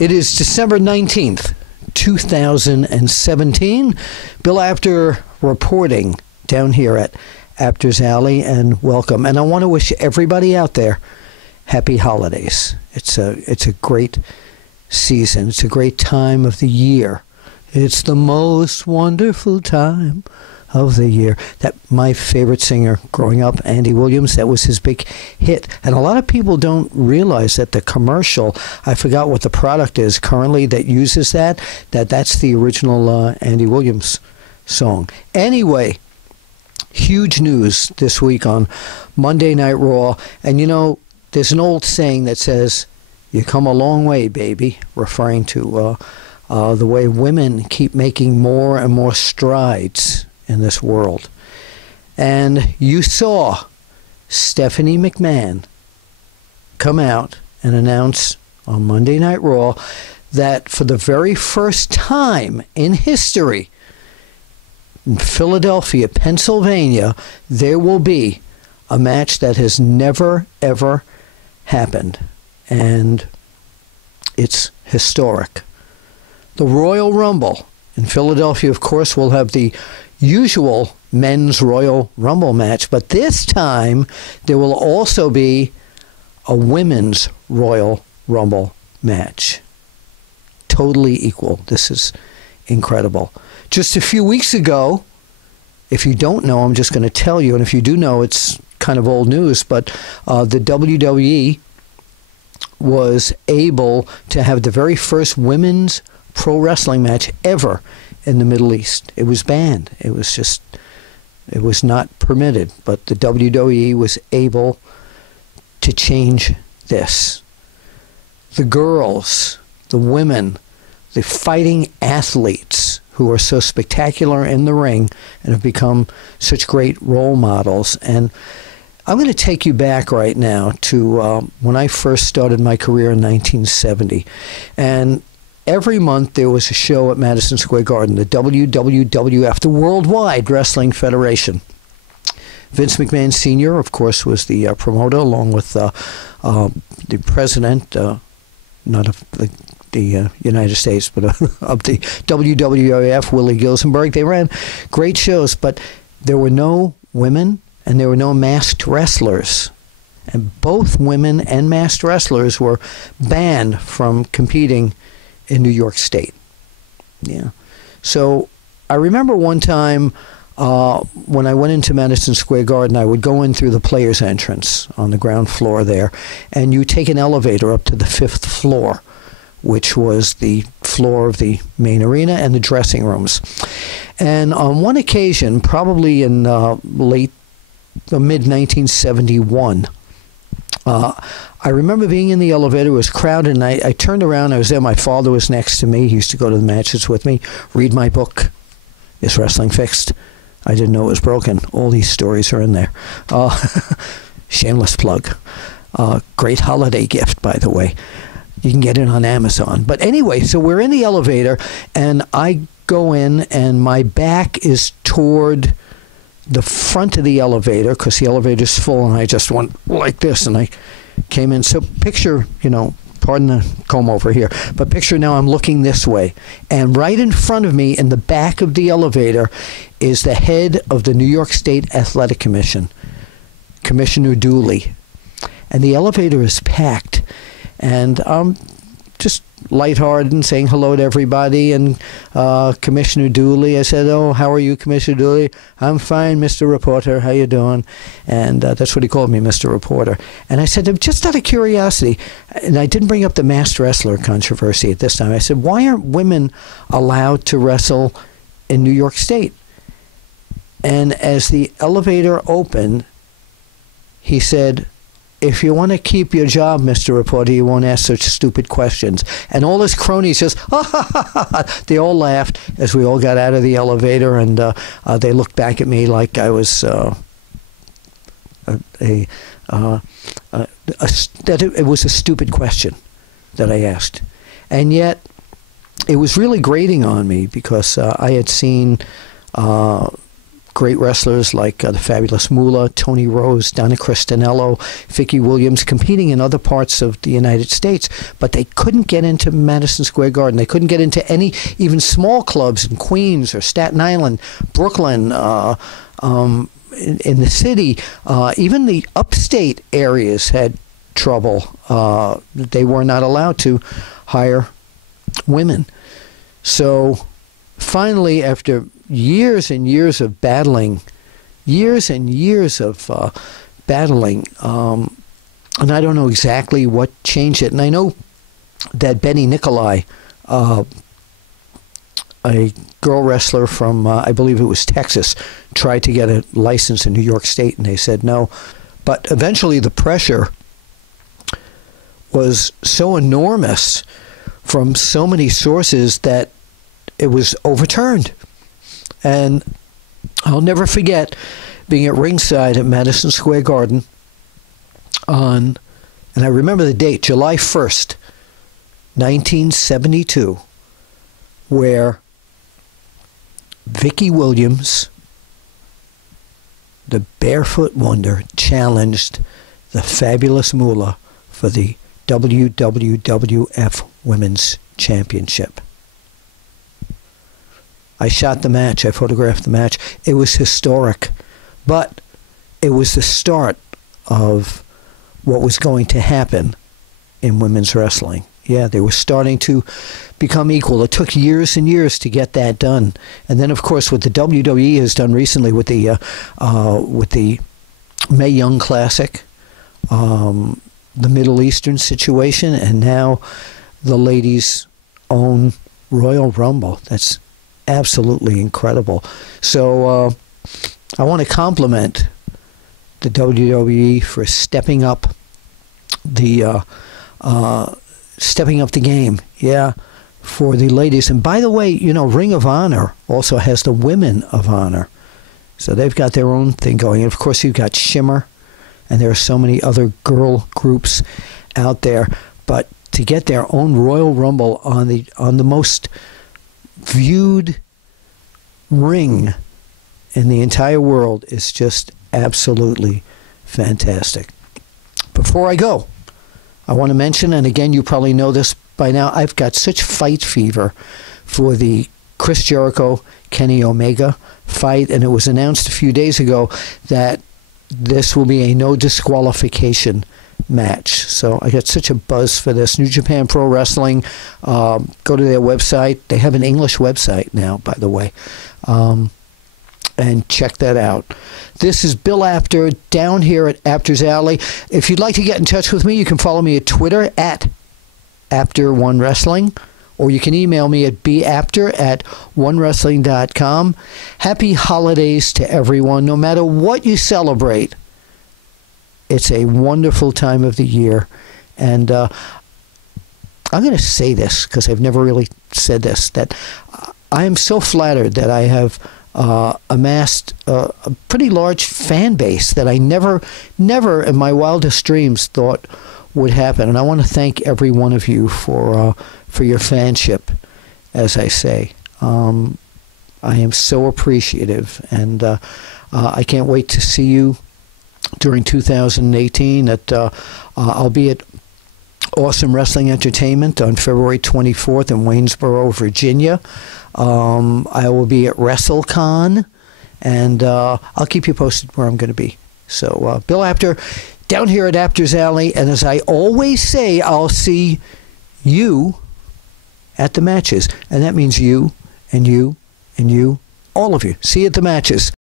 It is December 19th, 2017. Bill Apter reporting down here at Apter's Alley, and welcome. And I want to wish everybody out there happy holidays. It's a great season. It's a great time of the year. It's the most wonderful time of the year. That my favorite singer growing up, Andy Williams, that was his big hit. And a lot of people don't realize that the commercial, I forgot what the product is currently that uses that's the original Andy Williams song. Anyway, huge news this week on Monday Night Raw. And you know, there's an old saying that says, "You come a long way, baby," referring to the way women keep making more and more strides in this world. And you saw Stephanie McMahon come out and announce on Monday Night Raw that for the very first time in history, in Philadelphia, Pennsylvania, there will be a match that has never, ever happened. And it's historic. The Royal Rumble in Philadelphia, of course, will have the usual men's Royal Rumble match, but this time there will also be a women's Royal Rumble match. Totally equal. This is incredible. Just a few weeks ago, if you don't know, I'm just going to tell you, and if you do know, it's kind of old news, but the WWE was able to have the very first women's pro wrestling match ever in the Middle East. It was banned. It was not permitted. But the WWE was able to change this. The girls, the women, the fighting athletes who are so spectacular in the ring and have become such great role models. And I'm going to take you back right now to when I first started my career in 1970. And every month there was a show at Madison Square Garden, the WWWF, the Worldwide Wrestling Federation. Vince McMahon Sr., of course, was the promoter, along with the president, not of the United States, but of the WWF, Willie Gilzenberg. They ran great shows, but there were no women and there were no masked wrestlers. And both women and masked wrestlers were banned from competing in New York State. Yeah. So I remember one time when I went into Madison Square Garden, I would go in through the players' entrance on the ground floor there, and you take an elevator up to the 5th floor, which was the floor of the main arena and the dressing rooms. And on one occasion, probably in mid-1971, I remember being in the elevator. It was crowded, and I turned around. I was there. My father was next to me. He used to go to the matches with me, read my book, Is Wrestling Fixed? I didn't know it was broken. All these stories are in there. Shameless plug. Great holiday gift, by the way. You can get it on Amazon. But anyway, so we're in the elevator, and I go in, and my back is toward the front of the elevator because the elevator's full, and I just went like this, and I came in. So picture, pardon the comb over here, but picture now I'm looking this way, and right in front of me in the back of the elevator is the head of the New York State Athletic Commission, Commissioner Dooley, and the elevator is packed, and I'm just lighthearted and saying hello to everybody. And Commissioner Dooley, I said, "Oh, how are you, Commissioner Dooley?" "I'm fine, Mr. Reporter. How you doing?" And that's what he called me, Mr. Reporter. And I said, just out of curiosity, and I didn't bring up the masked wrestler controversy at this time. I said, "Why aren't women allowed to wrestle in New York State?" And as the elevator opened, he said, "If you want to keep your job, Mr. Reporter, you won't ask such stupid questions." And all his cronies just, they all laughed as we all got out of the elevator, and they looked back at me like I was it was a stupid question that I asked. And yet, it was really grating on me because I had seen great wrestlers like the Fabulous Moolah, Tony Rose, Donna Cristanello, Vicki Williams competing in other parts of the United States, but they couldn't get into Madison Square Garden. They couldn't get into any even small clubs in Queens or Staten Island, Brooklyn, in the city. Even the upstate areas had trouble. They were not allowed to hire women. So finally, after years and years of battling, and I don't know exactly what changed it. And I know that Benny Nicolai, a girl wrestler from, I believe it was Texas, tried to get a license in New York State, and they said no. But eventually the pressure was so enormous from so many sources that it was overturned. And I'll never forget being at ringside at Madison Square Garden and I remember the date, July 1st, 1972, where Vicki Williams, the Barefoot Wonder, challenged the Fabulous Moolah for the WWF Women's Championship. I shot the match. I photographed the match. It was historic, but it was the start of what was going to happen in women's wrestling. Yeah, they were starting to become equal. It took years and years to get that done. And then, of course, what the WWE has done recently with the Mae Young Classic, the Middle Eastern situation, and now the ladies' own Royal Rumble. That's absolutely incredible. So I want to compliment the WWE for stepping up the game, yeah, for the ladies. And by the way, you know, Ring of Honor also has the Women of Honor. So they've got their own thing going. And of course, you've got Shimmer, and there are so many other girl groups out there. But to get their own Royal Rumble on the most viewed ring in the entire world is just absolutely fantastic. Before I go, I want to mention, and again, you probably know this by now, I've got such fight fever for the Chris Jericho, Kenny Omega fight, and it was announced a few days ago that this will be a no disqualification match. So I got such a buzz for this. New Japan Pro Wrestling, go to their website. They have an English website now, by the way. And check that out. This is Bill Apter down here at Apter's Alley. If you'd like to get in touch with me, you can follow me at Twitter at Apter1Wrestling, or you can email me at bapter@onewrestling.com. Happy holidays to everyone. No matter what you celebrate, it's a wonderful time of the year. And I'm going to say this because I've never really said this, that I am so flattered that I have amassed a pretty large fan base that I never in my wildest dreams thought would happen. And I want to thank every one of you for your fanship, as I say. I am so appreciative, and I can't wait to see you during 2018. I'll be at Awesome Wrestling Entertainment on February 24th in Waynesboro, Virginia. I will be at WrestleCon, and I'll keep you posted where I'm going to be. So, Bill Apter, down here at Apter's Alley, and as I always say, I'll see you at the matches. And that means you, and you, and you, all of you. See you at the matches.